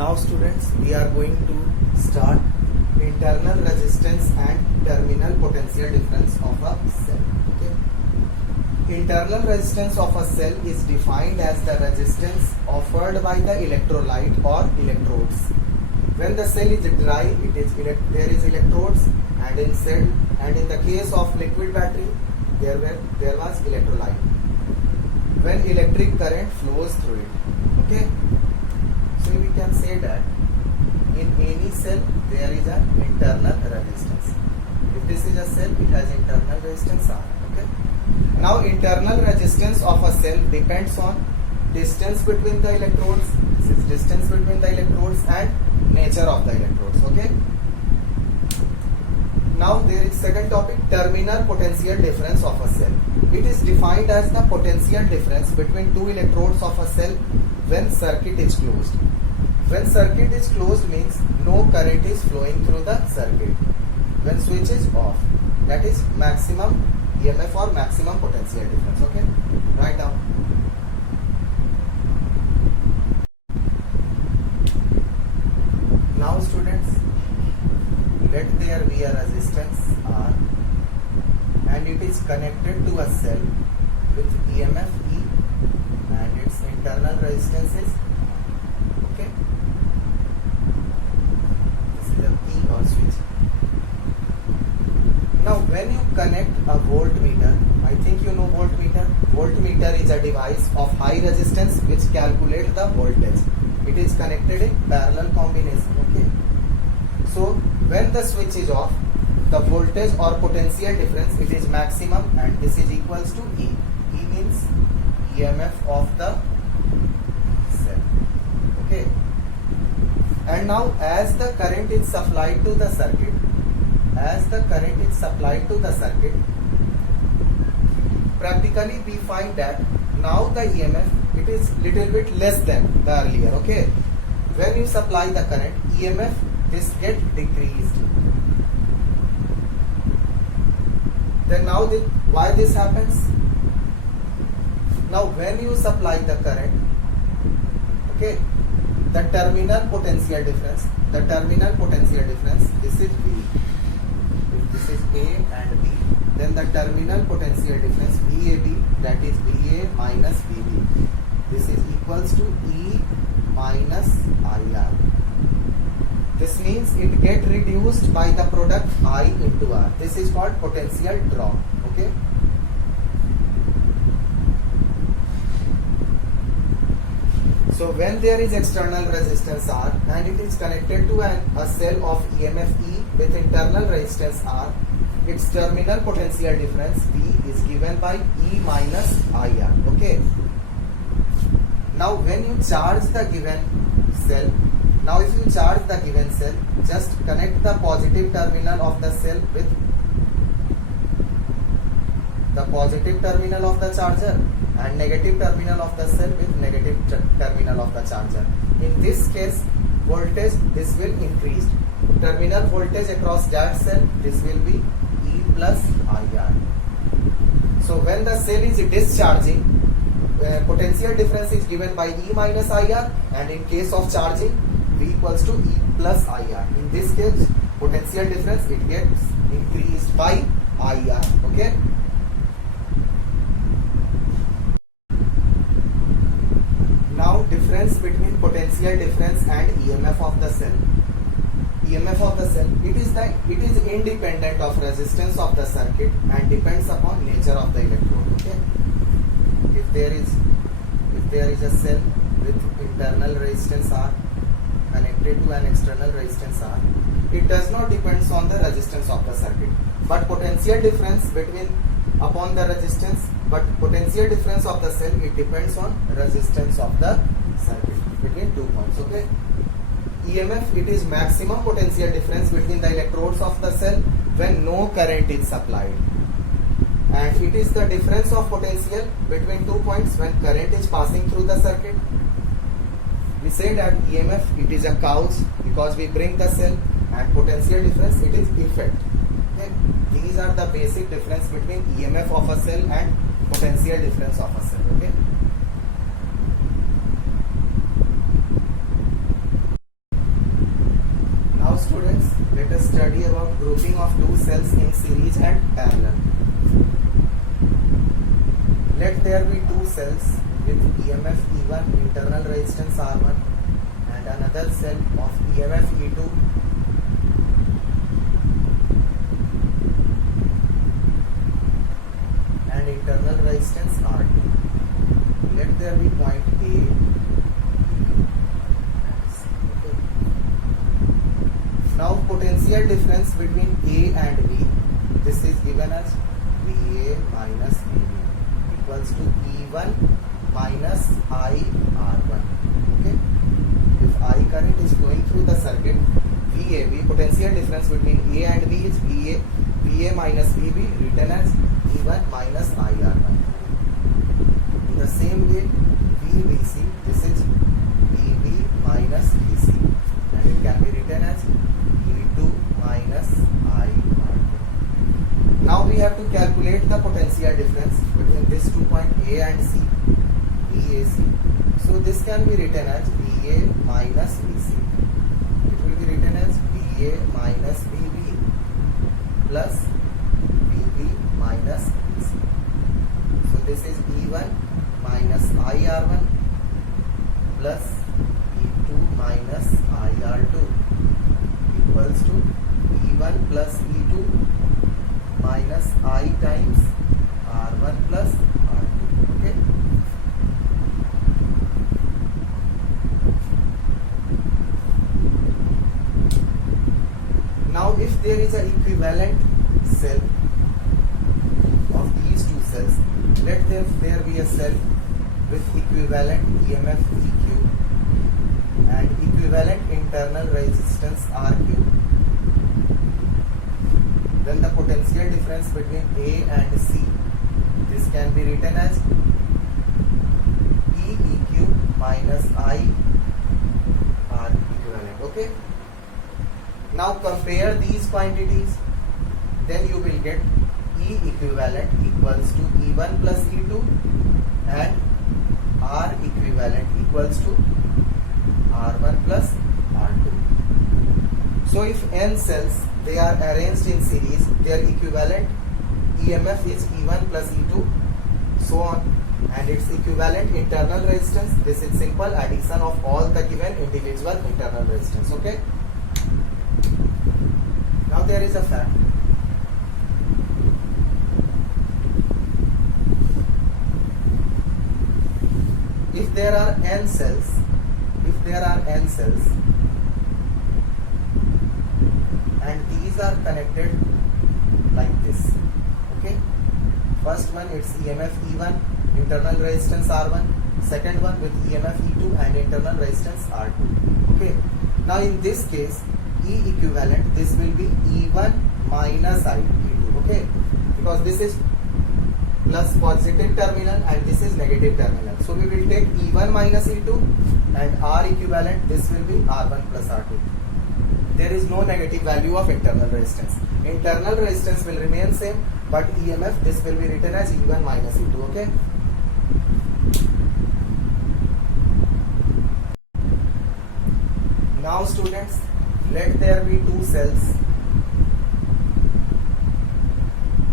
Now students, we are going to start internal resistance and terminal potential difference of a cell. Okay. Internal resistance of a cell is defined as the resistance offered by the electrolyte or electrodes. When the cell is dry, there is electrodes, and in the case of liquid battery, there was electrolyte. When electric current flows through it. Okay. So we can say that in any cell there is an internal resistance. If this is a cell, it has internal resistance R. Okay. Now internal resistance of a cell depends on distance between the electrodes. This is distance between the electrodes and nature of the electrodes. Okay. Now there is second topic, terminal potential difference of a cell. It is defined as the potential difference between two electrodes of a cell when circuit is closed. When circuit is closed means no current is flowing through the circuit. When switch is off, that is maximum EMF or maximum potential difference. Okay, write down. Now students, let there be a resistance R and it is connected to a cell with EMF E and its internal resistance is okay. This is a key or switch. Now when you connect a voltmeter, I think you know voltmeter. Voltmeter is a device of high resistance which calculates the voltage. It is connected in parallel combination. Okay. So when the switch is off, the voltage or potential difference, it is maximum and this is equals to E. E means EMF of the cell. Okay. And now as the current is supplied to the circuit, practically we find that now the EMF, it is little bit less than the earlier. Okay. When you supply the current, EMF this get decreased. Then now why this happens? Now when you supply the current, okay, the terminal potential difference, this is V. If this is A and B, then the terminal potential difference VAB, that is VA minus VB, this is equals to E minus IR. This means it get reduced by the product I into R. This is called potential drop. Okay. So when there is external resistance R and it is connected to a cell of EMF E with internal resistance R, its terminal potential difference V is given by E minus IR. Okay. Now when you charge the given cell, if you charge the given cell, just connect the positive terminal of the cell with the positive terminal of the charger and negative terminal of the cell with negative terminal of the charger. In this case, voltage this will increase. Terminal voltage across that cell, this will be E plus IR. So when the cell is discharging, potential difference is given by E minus IR, and in case of charging, V equals to E plus IR. In this case, potential difference it gets increased by IR. Okay. Now difference between potential difference and EMF of the cell. EMF of the cell, it is independent of resistance of the circuit and depends upon nature of the electrode. Okay. If there is a cell with internal resistance R connected to an external resistance R, it does not depend on the resistance of the circuit, but potential difference upon the resistance, but potential difference of the cell, it depends on resistance of the circuit between 2 points. Okay. EMF, it is maximum potential difference between the electrodes of the cell when no current is supplied, and it is the difference of potential between 2 points when current is passing through the circuit. We say that EMF, it is a cause because we bring the cell, and potential difference, it is effect. Okay. These are the basic difference between EMF of a cell and potential difference of a cell. Okay. about grouping of two cells in series and parallel. Let there be two cells with EMF E1, internal resistance R1, and another cell of EMF E2 and internal resistance R2. Let there be point A and C. Okay. Now potential difference between A and B, this is given as VA minus VB equals to E1 minus IR1. Okay. If I current is flowing through the circuit, VAB, potential difference between A and B is VA minus VB, written as E1 minus IR1. In the same way, VBC, this is VB minus VC, and it can be written as E2 minus IR2. Now we have to calculate the potential difference between this 2 point A and C, VAC. So this can be written as VA minus VC. It will be written as VA minus VB plus VB minus VC. So this is E1 minus IR1 plus E2 minus IR2 equals to E1 plus E2 minus I times R1 plus R2. Okay. Now if there is an equivalent cell of these two cells, let there be a cell with equivalent EMF EQ and equivalent internal resistance RQ. Then the potential difference between A and C, this can be written as EEQ minus I R equivalent. Okay. Now compare these quantities, then you will get E equivalent equals to E1 plus E2 and R equivalent equals to R1 plus R2. So if n cells, they are arranged in series, their equivalent EMF is E1 plus E2, so on, and its equivalent internal resistance, this is simple addition of all the given individual internal resistance. Okay. Now there is a fact. If there are n cells, and these are connected like this. Okay. First one, it's EMF E1, internal resistance R1. Second one with EMF E2 and internal resistance R2. Okay. Now in this case, E equivalent, this will be E1 minus E2. Okay. Because this is plus positive terminal and this is negative terminal. So we will take E1 minus E2 and R equivalent, this will be R1 plus R2. There is no negative value of internal resistance. Internal resistance will remain same, but EMF, this will be written as E1 minus E2. Okay. Now students, let there be two cells,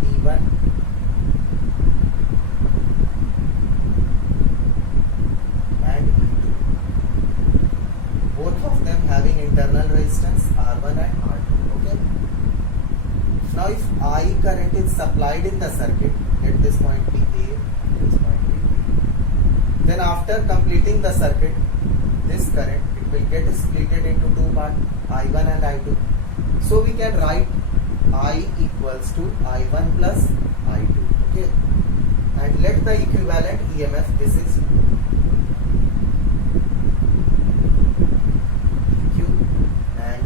E1 and E2, both of them having internal resistance R1 and R2. Okay. Now if I current is supplied in the circuit, let this point be A, this point be B. Then after completing the circuit, this current, it will get split into two parts, I1 and I2. So we can write I equals to I1 plus I2. Okay. And let the equivalent EMF, this is EQ, and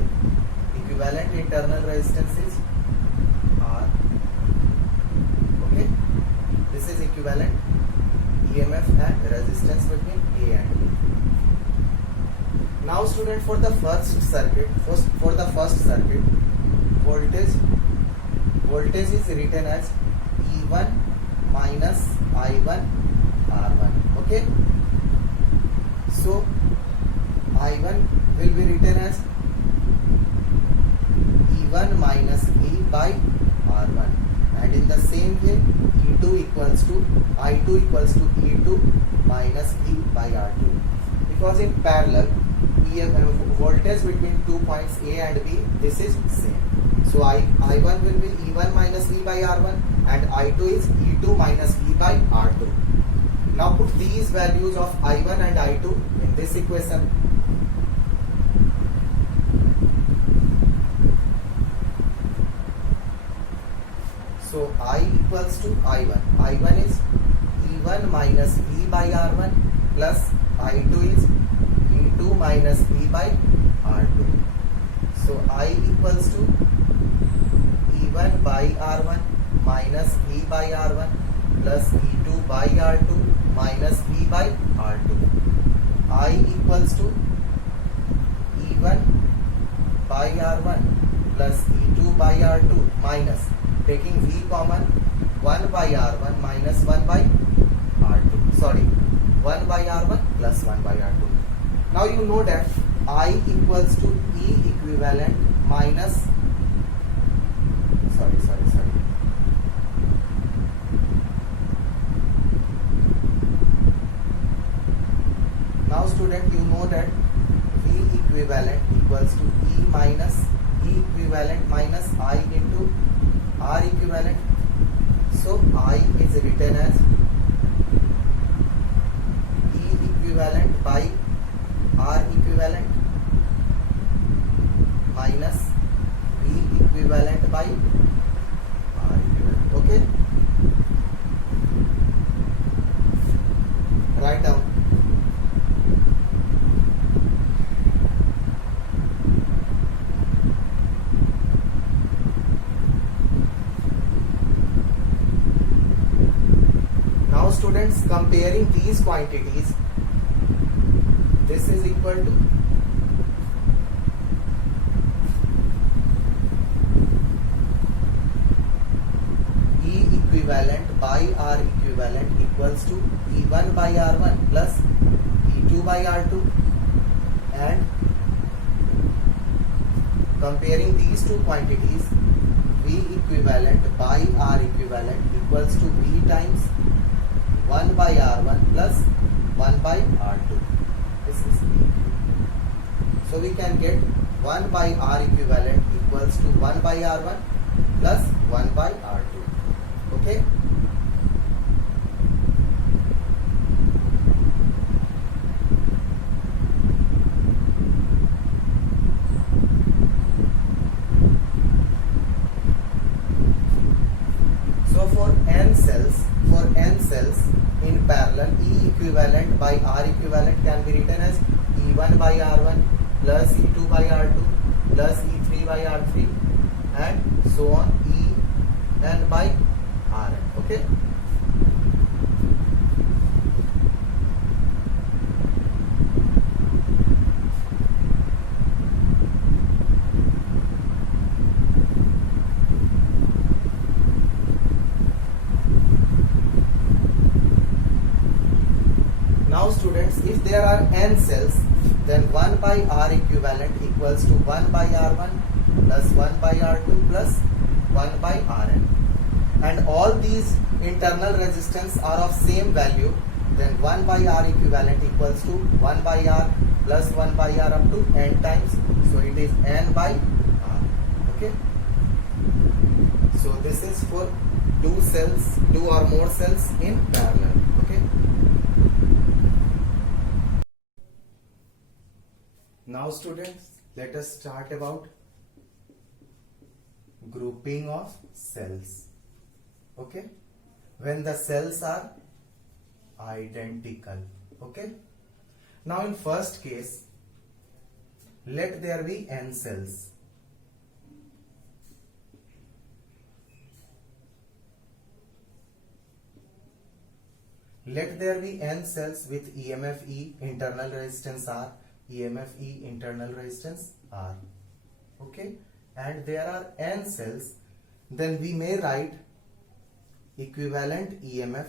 equivalent internal resistance is R. Okay. This is equivalent EMF and resistance between A and B. Now student, for the first circuit, voltage is written as E1 minus I1 R1. Okay. So I1 will be written as E1 E1 minus V by R1, and in the same way E2 equals to I2 equals to E2 minus V by R2, because in parallel voltage between 2 points A and B, this is same. So I1 will be E1 minus V by R1 and I2 is E2 minus V by R2. Now put these values of I1 and I2 in this equation. So I equals to I1. I1 is E1 minus V by R1 plus I2 is E2 minus V by R2. So I equals to E1 by R1 minus V by R1 plus E2 by R2 minus V by R2. I equals to E1 by R1 plus E2 by R2 minus, taking V common, 1 by R1 minus 1 by R2. Sorry, 1 by R1 plus 1 by R2. Now you know that I equals to E equivalent minus, sorry. Now student, you know that V equivalent equals to E minus E equivalent minus I into R equivalent. So I is written as E equivalent by R equivalent minus V equivalent by R equivalent. Okay? Write down. Now students, comparing these quantities, this is equal to E equivalent by R equivalent equals to E1 by R1 plus E2 by R2, and comparing these two quantities, V equivalent by R equivalent equals to V times 1 by R1 plus 1 by R2. This is V. So we can get 1 by R equivalent equals to 1 by R1 plus 1 by R2. Okay? So for n cells in parallel, E equivalent by R equivalent can be written as E1 by R1 plus E2 by R2 plus E3 by R3 and so on, En by Rn. Okay? Now students, if there are n cells, then 1 by R equivalent equals to 1 by R1 plus 1 by R2 plus 1 by Rn. And all these internal resistance are of same value, then 1 by R equivalent equals to 1 by R plus 1 by R up to n times. So it is n by R. Okay. So this is for two or more cells in parallel. Okay. Now students, let us start about grouping of cells. Okay, when the cells are identical. Okay, now in first case, let there be n cells. Let there be n cells with EMF E, internal resistance R, EMF E, internal resistance R. Okay, and there are n cells, then we may write equivalent EMF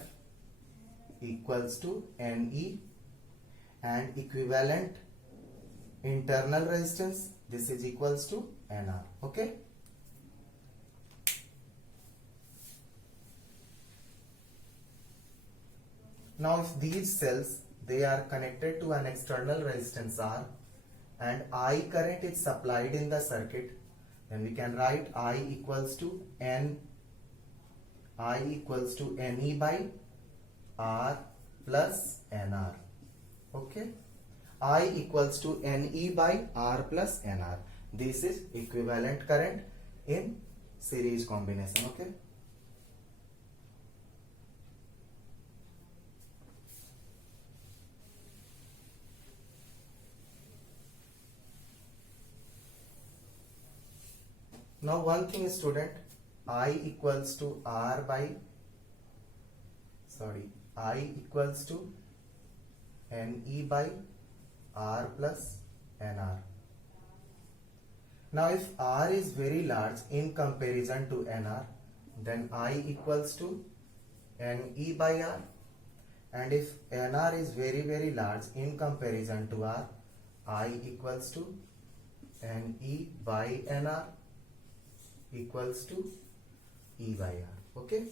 equals to NE and equivalent internal resistance, this is equals to NR. Okay, Now if these cells, they are connected to an external resistance R and I current is supplied in the circuit, then we can write I equals to NE by R plus NR. Okay, I equals to NE by R plus NR. This is equivalent current in series combination. Okay. Now one thing, student, I equals to NE by R plus NR. Now if R is very large in comparison to NR, then I equals to NE by R, and if NR is very large in comparison to R, I equals to NE by NR equals to E by R. Okay.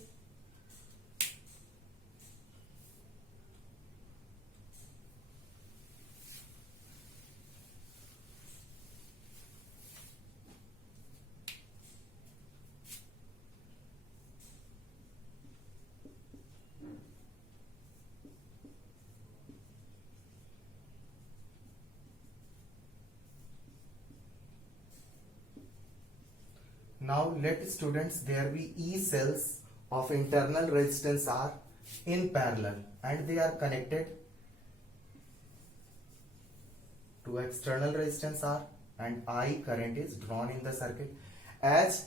Now let students, there be E cells of internal resistance R in parallel and they are connected to external resistance R and I current is drawn in the circuit. As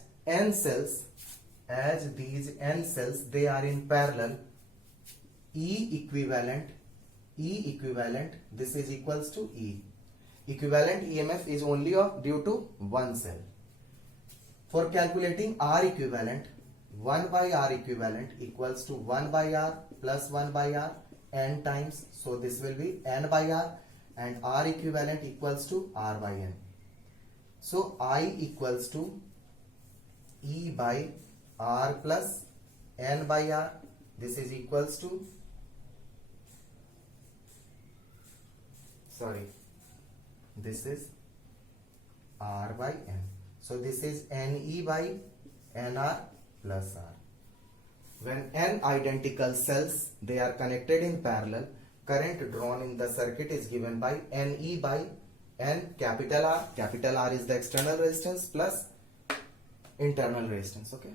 these N cells, they are in parallel, E equivalent, this is equals to E. Equivalent EMF is only due to one cell. For calculating R equivalent, 1 by R equivalent equals to 1 by R plus 1 by R n times. So this will be n by R and R equivalent equals to R by n. So I equals to E by R plus n by R. This is equals to, this is R by n. So this is NE by NR plus R. When n identical cells, they are connected in parallel, current drawn in the circuit is given by NE by N capital R. Capital R is the external resistance plus internal resistance. Okay.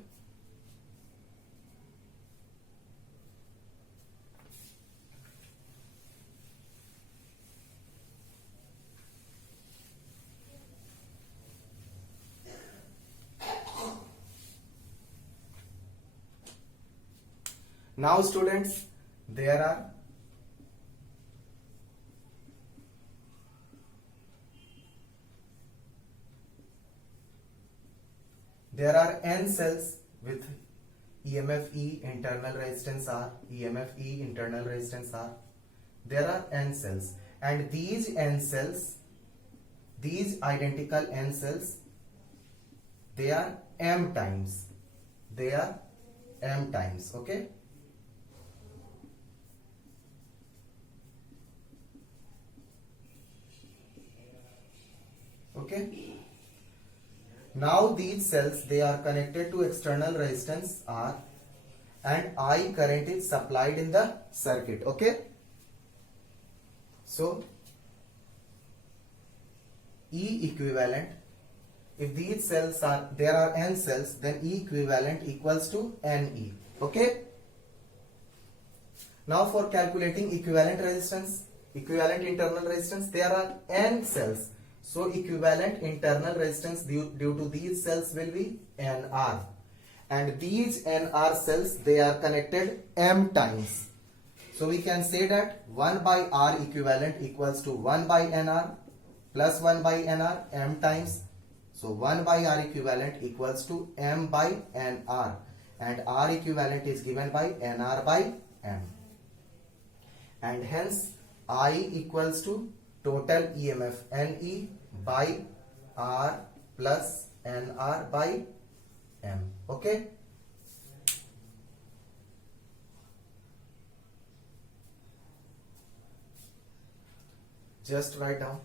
Now students, there are N cells with EMF E, internal resistance R, EMF E, internal resistance R. There are N cells, and these N cells, these identical N cells, they are M times. Okay. Okay. Now these cells, they are connected to external resistance R and I current is supplied in the circuit. Okay. So E equivalent, if these cells are, there are N cells, then E equivalent equals to NE. Okay. Now for calculating equivalent resistance, equivalent internal resistance, there are N cells. So equivalent internal resistance due to these cells will be NR, and these NR cells, they are connected M times. So we can say that 1 by R equivalent equals to 1 by NR plus 1 by NR M times. So 1 by R equivalent equals to M by NR, and R equivalent is given by NR by M, and hence I equals to total EMF NE by R plus NR by M. Okay. Just write down.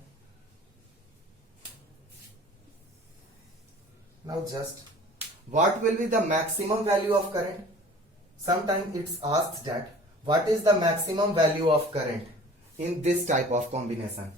Now just, what will be the maximum value of current? Sometimes it's asked that what is the maximum value of current in this type of combination.